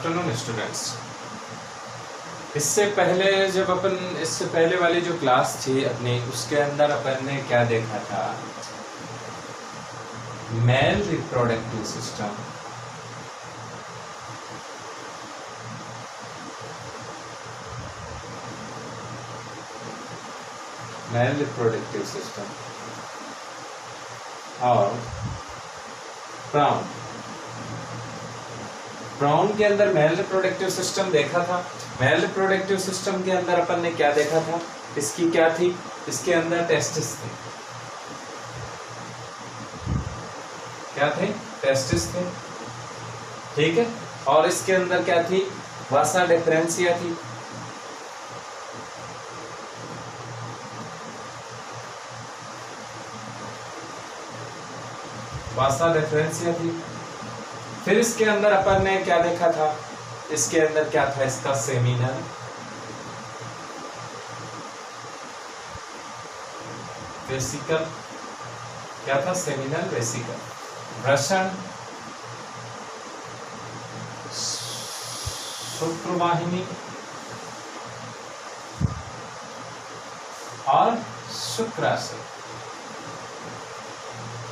Afternoon students. इससे पहले वाली जो क्लास थी अपनी, उसके अंदर अपन ने क्या देखा था? Male reproductive system, male reproductive system और प्राउन के अंदर मेल रिप्रोडक्टिव सिस्टम देखा था। मेल रिप्रोडक्टिव सिस्टम के अंदर अपन ने क्या देखा था? इसकी क्या थी? इसके अंदर टेस्टिस थे। क्या थे? टेस्टिस थे, ठीक है। और इसके अंदर क्या थी? वासा डिफरेंशिया थी। वासा डिफरेंशिया थी। फिर इसके अंदर अपन ने क्या देखा था? इसके अंदर क्या था? इसका सेमिनल, वेसिकल। क्या था? सेमिनल, वेसिकल, वृषण, शुक्रवाहिनी और शुक्राशय।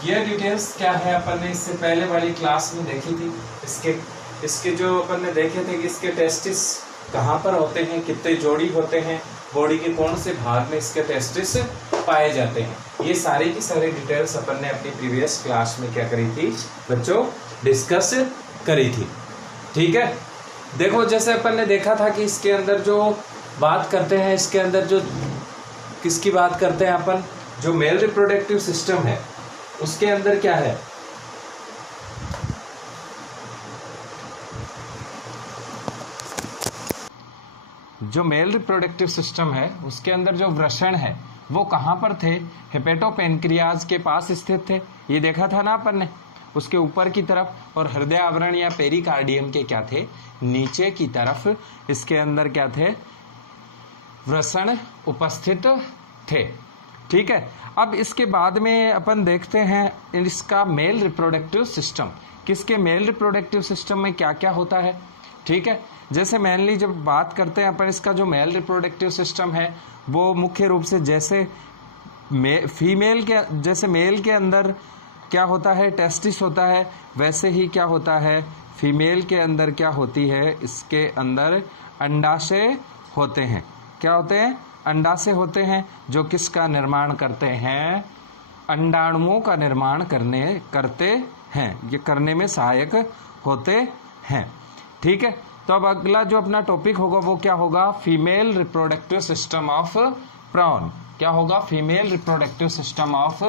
ये डिटेल्स क्या है अपन ने इससे पहले वाली क्लास में देखी थी। इसके जो अपन ने देखे थे कि इसके टेस्टिस कहाँ पर होते हैं, कितने जोड़ी होते हैं, बॉडी के कौन से भाग में इसके टेस्टिस पाए जाते हैं। ये सारी की सारी डिटेल्स अपन ने अपनी प्रीवियस क्लास में क्या करी थी बच्चों? डिस्कस करी थी, ठीक है। देखो, जैसे अपन ने देखा था कि इसके अंदर जो बात करते हैं, इसके अंदर जो किसकी बात करते हैं अपन? जो मेल रिप्रोडक्टिव सिस्टम है उसके अंदर क्या है? जो मेल रिप्रोडक्टिव सिस्टम है उसके अंदर जो वृषण है वो कहाँ पर थे? हेपेटोपेनक्रियाज के पास स्थित थे। ये देखा था ना अपन ने, उसके ऊपर की तरफ। और हृदय आवरण या पेरिकार्डियम के क्या थे? नीचे की तरफ इसके अंदर क्या थे? वृषण उपस्थित थे, ठीक है। अब इसके बाद में अपन देखते हैं इसका मेल रिप्रोडक्टिव सिस्टम। किसके मेल रिप्रोडक्टिव सिस्टम में क्या क्या होता है, ठीक है। जैसे मेनली जब बात करते हैं अपन, इसका जो मेल रिप्रोडक्टिव सिस्टम है वो मुख्य रूप से जैसे मेल के अंदर क्या होता है? टेस्टिस होता है। वैसे ही क्या होता है? फीमेल के अंदर क्या होती है? इसके अंदर अंडाशय होते हैं। क्या होते हैं? अंडाशय होते हैं, जो किसका निर्माण करते हैं? अंडाणुओं का निर्माण करते हैं। ये करने में सहायक होते हैं, ठीक है। तो अब अगला जो अपना टॉपिक होगा वो क्या होगा? Female reproductive system of prawn. क्या होगा? Female reproductive system of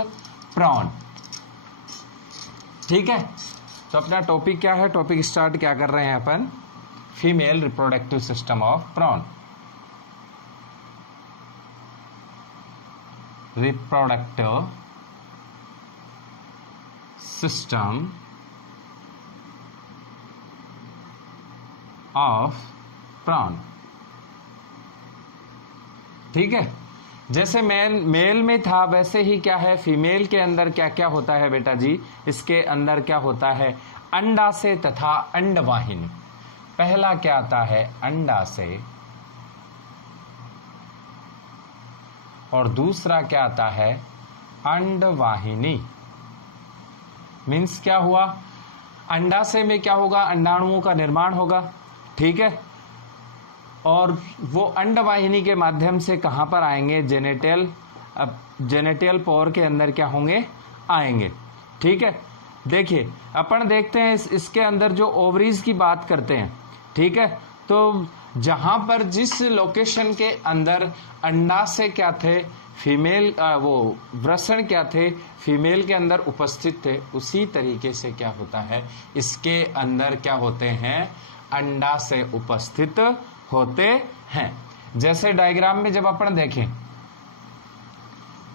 prawn, ठीक है। तो अपना टॉपिक क्या है? टॉपिक स्टार्ट क्या कर रहे हैं अपन? Female reproductive system of prawn. Reproductive system of prawn, ठीक है। जैसे मेल में था वैसे ही क्या है? फीमेल के अंदर क्या क्या होता है बेटा जी? इसके अंदर क्या होता है? अंडाशय तथा अंडवाहिनी। पहला क्या आता है? अंडाशय। और दूसरा क्या आता है? अंडवाहिनी। मीन्स क्या हुआ? अंडाशय में क्या होगा? अंडाणुओं का निर्माण होगा, ठीक है। और वो अंडवाहिनी के माध्यम से कहां पर आएंगे? जेनेटियल पोर के अंदर क्या होंगे? आएंगे, ठीक है। देखिए, अपन देखते हैं इसके अंदर जो ओवरीज की बात करते हैं, ठीक है। तो जहां पर जिस लोकेशन के अंदर अंडाशय क्या थे? फीमेल, वो वृषण क्या थे? फीमेल के अंदर उपस्थित थे। उसी तरीके से क्या होता है? इसके अंदर क्या होते हैं? अंडाशय उपस्थित होते हैं। जैसे डायग्राम में जब अपन देखें,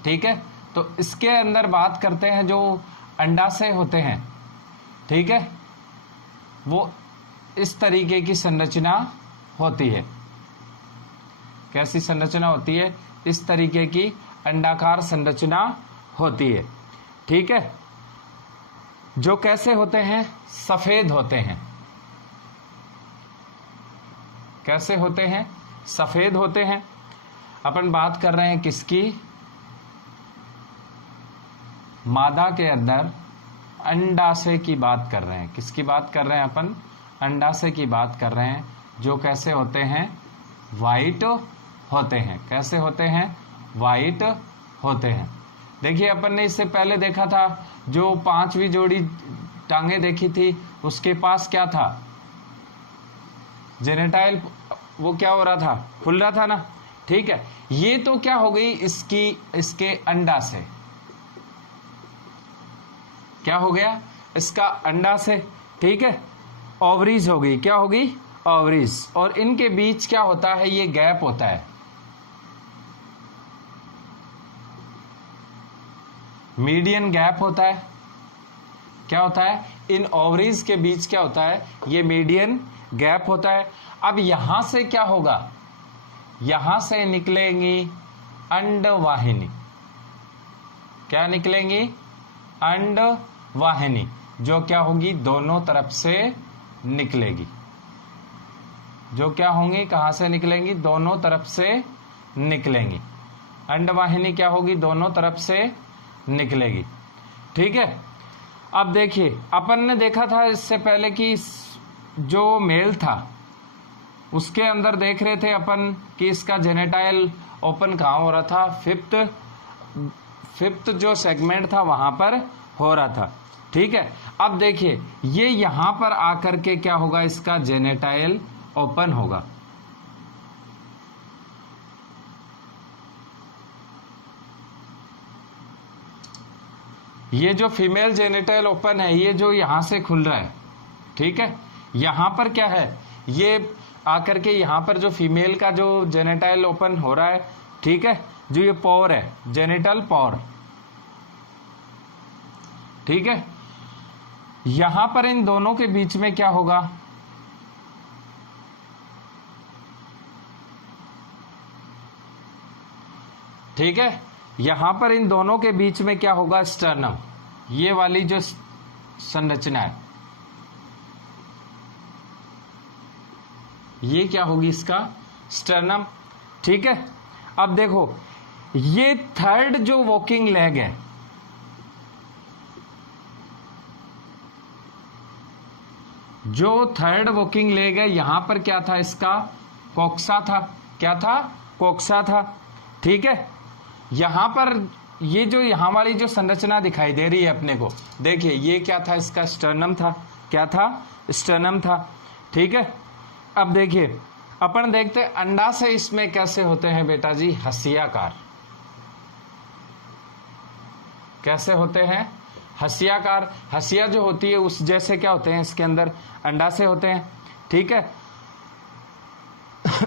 ठीक है, तो इसके अंदर बात करते हैं जो अंडाशय होते हैं, ठीक है, वो इस तरीके की संरचना होती है। कैसी संरचना होती है? इस तरीके की अंडाकार संरचना होती है, ठीक है। जो कैसे होते हैं? सफेद होते हैं, कैसे होते हैं? सफेद होते हैं। अपन बात कर रहे हैं किसकी? मादा के अंदर अंडाशय की बात कर रहे हैं। किसकी बात कर रहे हैं अपन? अंडाशय की बात कर रहे हैं, जो कैसे होते हैं? वाइट होते हैं। कैसे होते हैं? वाइट होते हैं। देखिए अपन ने इससे पहले देखा था, जो 5वीं जोड़ी टांगे देखी थी, उसके पास क्या था? जेनेटाइल, वो क्या हो रहा था? खुल रहा था ना। ठीक है, ये तो क्या हो गई इसके अंडाशय। क्या हो गया? इसका अंडाशय। ठीक है, ओवरीज हो गई। क्या होगी? ओवरीज। और इनके बीच क्या होता है? ये गैप होता है, मीडियन गैप होता है। क्या होता है? इन ओवरीज के बीच क्या होता है? ये मीडियन गैप होता है। अब यहां से क्या होगा? यहां से निकलेंगी अंडवाहिनी। क्या निकलेंगी? अंडवाहिनी, जो क्या होगी? दोनों तरफ से निकलेगी। जो क्या होंगी? कहां से निकलेंगी? दोनों तरफ से निकलेंगी। अंडवाहिनी क्या होगी? दोनों तरफ से निकलेगी। ठीक है, अब देखिए अपन ने देखा था इससे पहले कि जो मेल था उसके अंदर देख रहे थे अपन कि इसका जेनेटाइल ओपन कहाँ हो रहा था? फिफ्थ जो सेगमेंट था वहां पर हो रहा था। ठीक है, अब देखिए ये यहां पर आकर के क्या होगा? इसका जेनेटाइल ओपन होगा। ये जो फीमेल जेनेटाइल ओपन है, ये जो यहां से खुल रहा है, ठीक है, यहां पर क्या है? ये आकर के यहां पर जो फीमेल का जो जेनेटाइल ओपन हो रहा है, ठीक है, जो ये पोर है, जेनिटल पोर, ठीक है, यहां पर इन दोनों के बीच में क्या होगा? ठीक है, यहां पर इन दोनों के बीच में क्या होगा? स्टर्नम। ये वाली जो संरचना है, ये क्या होगी? इसका स्टर्नम। ठीक है, अब देखो ये थर्ड जो वॉकिंग लेग है, जो थर्ड वॉकिंग लेग है, यहां पर क्या था? इसका कोक्सा था। क्या था? कोक्सा था। ठीक है, यहां पर ये जो यहां वाली जो संरचना दिखाई दे रही है अपने को, देखिए ये क्या था? इसका स्टर्नम था। क्या था? स्टर्नम था। ठीक है, अब देखिए अपन देखते हैं अंडाशय इसमें कैसे होते हैं बेटा जी? हसियाकार। कैसे होते हैं? हसियाकार। हसिया जो होती है उस जैसे क्या होते हैं? इसके अंदर अंडाशय होते हैं। ठीक है,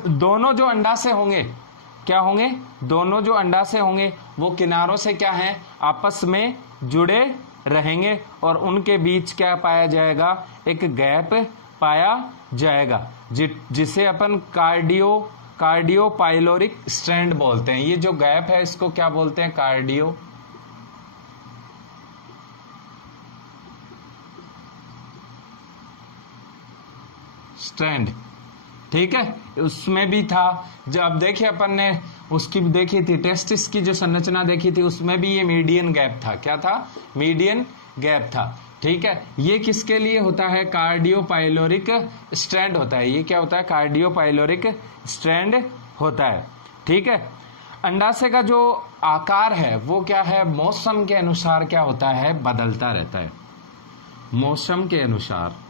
दोनों जो अंडाशय होंगे क्या होंगे? दोनों जो अंडाशय होंगे वो किनारों से क्या है? आपस में जुड़े रहेंगे और उनके बीच क्या पाया जाएगा? एक गैप पाया जाएगा, जिसे अपन कार्डियो पाइलोरिक स्ट्रैंड बोलते हैं। ये जो गैप है इसको क्या बोलते हैं? Cardio strand. ठीक है, उसमें भी था। जब देखिए अपन ने उसकी देखी थी, टेस्टिस की जो संरचना देखी थी, उसमें भी ये मीडियन गैप था। क्या था? मीडियन गैप था। ठीक है, ये किसके लिए होता है? कार्डियोपाइलोरिक स्ट्रैंड होता है। ये क्या होता है? कार्डियोपाइलोरिक स्ट्रैंड होता है। ठीक है, अंडाशय का जो आकार है वो क्या है? मौसम के अनुसार क्या होता है? बदलता रहता है। मौसम के अनुसार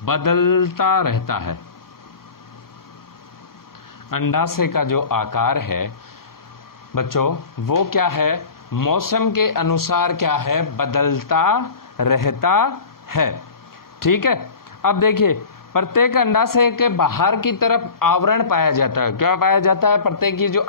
बदलता रहता है। अंडाशय का जो आकार है बच्चों, वो क्या है? मौसम के अनुसार क्या है? बदलता रहता है। ठीक है, अब देखिए प्रत्येक अंडाशय के बाहर की तरफ आवरण पाया जाता है। क्या पाया जाता है? प्रत्येक ये जो